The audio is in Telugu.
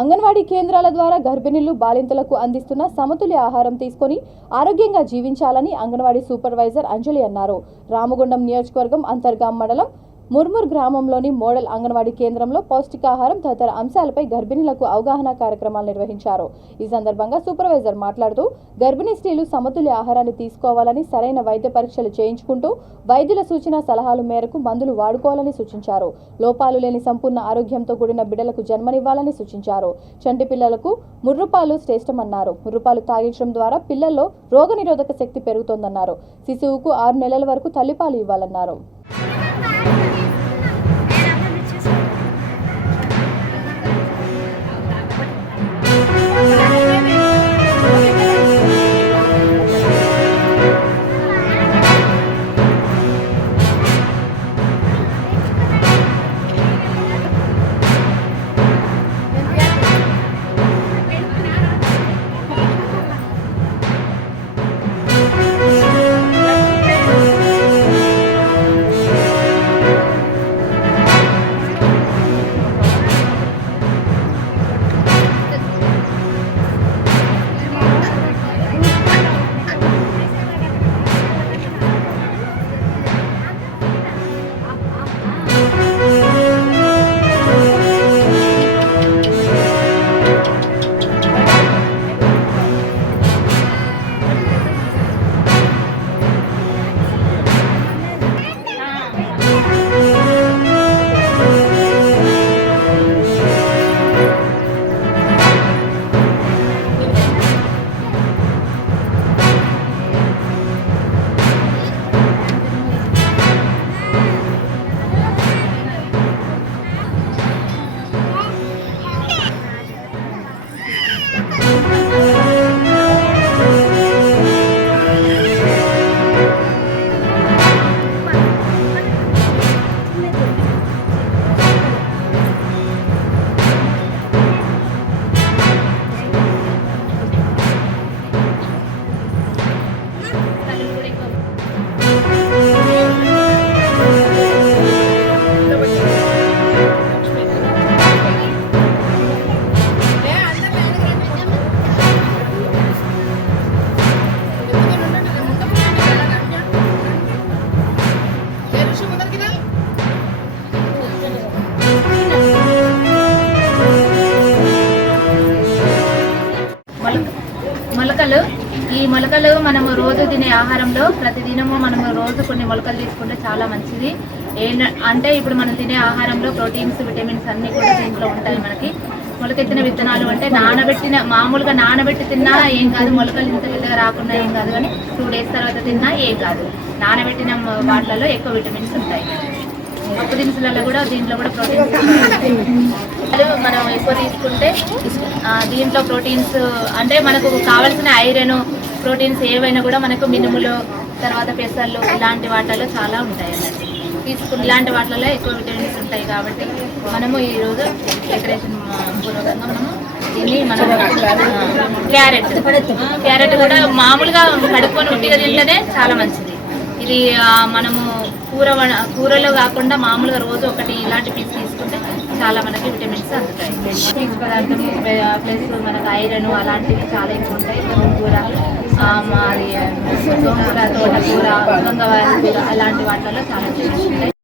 అంగన్వాడీ కేంద్రాల ద్వారా గర్భిణీలు బాలింతలకు అందిస్తున్న సమతుల్య ఆహారం తీసుకొని ఆరోగ్యంగా జీవించాలని అంగన్వాడీ సూపర్వైజర్ అంజలి అన్నారు. రామగుండం నియోజకవర్గం అంతర్గాం మండలం ముర్ముర్ గ్రామంలోని మోడల్ అంగన్వాడీ కేంద్రంలో పౌష్టికాహారం తదితర అంశాలపై గర్భిణీలకు అవగాహన కార్యక్రమాలు నిర్వహించారు. ఈ సందర్భంగా సూపర్వైజర్ మాట్లాడుతూ గర్భిణీ స్త్రీలు సమతుల్య ఆహారాన్ని తీసుకోవాలని, సరైన వైద్య పరీక్షలు చేయించుకుంటూ వైద్యుల సూచన సలహాల మేరకు మందులు వాడుకోవాలని సూచించారు. లోపాలు లేని సంపూర్ణ ఆరోగ్యంతో కూడిన బిడ్డలకు జన్మనివ్వాలని సూచించారు. చంటి పిల్లలకు ముర్రుపాలు శ్రేష్టమన్నారు. ముర్రుపాలు తాగించడం ద్వారా పిల్లల్లో రోగనిరోధక శక్తి పెరుగుతోందన్నారు. శిశువుకు 6 నెలల వరకు తల్లిపాలు ఇవ్వాలన్నారు. ఈ మొలకలు మనము రోజు తినే ఆహారంలో ప్రతిదినము మనము రోజు కొన్ని మొలకలు తీసుకుంటే చాలా మంచిది. అంటే ఇప్పుడు మనం తినే ఆహారంలో ప్రోటీన్స్, విటమిన్స్ అన్నీ కూడా దీంట్లో ఉంటాయి. మనకి మొలకెత్తిన విత్తనాలు అంటే మామూలుగా నానబెట్టి తిన్నా ఏం కాదు, మొలకలు ఇంత పెద్దగా రాకుండా ఏం కాదు, కానీ 2 days తర్వాత తిన్నా ఏం కాదు. నానబెట్టిన వాటిలలో ఎక్కువ విటమిన్స్ ఉంటాయి. పప్పు దినుసులలో కూడా దీంట్లో కూడా ప్రోటీన్స్ మనం ఎక్కువ తీసుకుంటే దీంట్లో ప్రోటీన్స్ అంటే మనకు కావాల్సిన ఐరన్, ప్రోటీన్స్ ఏవైనా కూడా మనకు మినుములు, తర్వాత పెసర్లు ఇలాంటి వాటిలో చాలా ఉంటాయి అన్నట్టు. ఇలాంటి వాటిలో ఎక్కువ విటమిన్స్ ఉంటాయి కాబట్టి మనము ఈరోజు డెకరేషన్ పూర్వకంగా మనము దీన్ని క్యారెట్ కూడా మామూలుగా కడుక్కొని ఉట్టిగా తింటేనే చాలా మంచిది. ఇది మనము కూరలో కాకుండా మామూలుగా రోజు ఒకటి ఇలాంటి పీస్ తీసుకుంటే చాలా మనకి విటమిన్స్ అందుతాయి. పీచు పదార్థము ప్లస్ మనకు ఐరన్ అలాంటివి చాలా ఎక్కువ ఉంటాయి. గోంగూర, తోటకూర, గంగవారి కూర అలాంటి వాటిలో చాలా ఉంటాయి.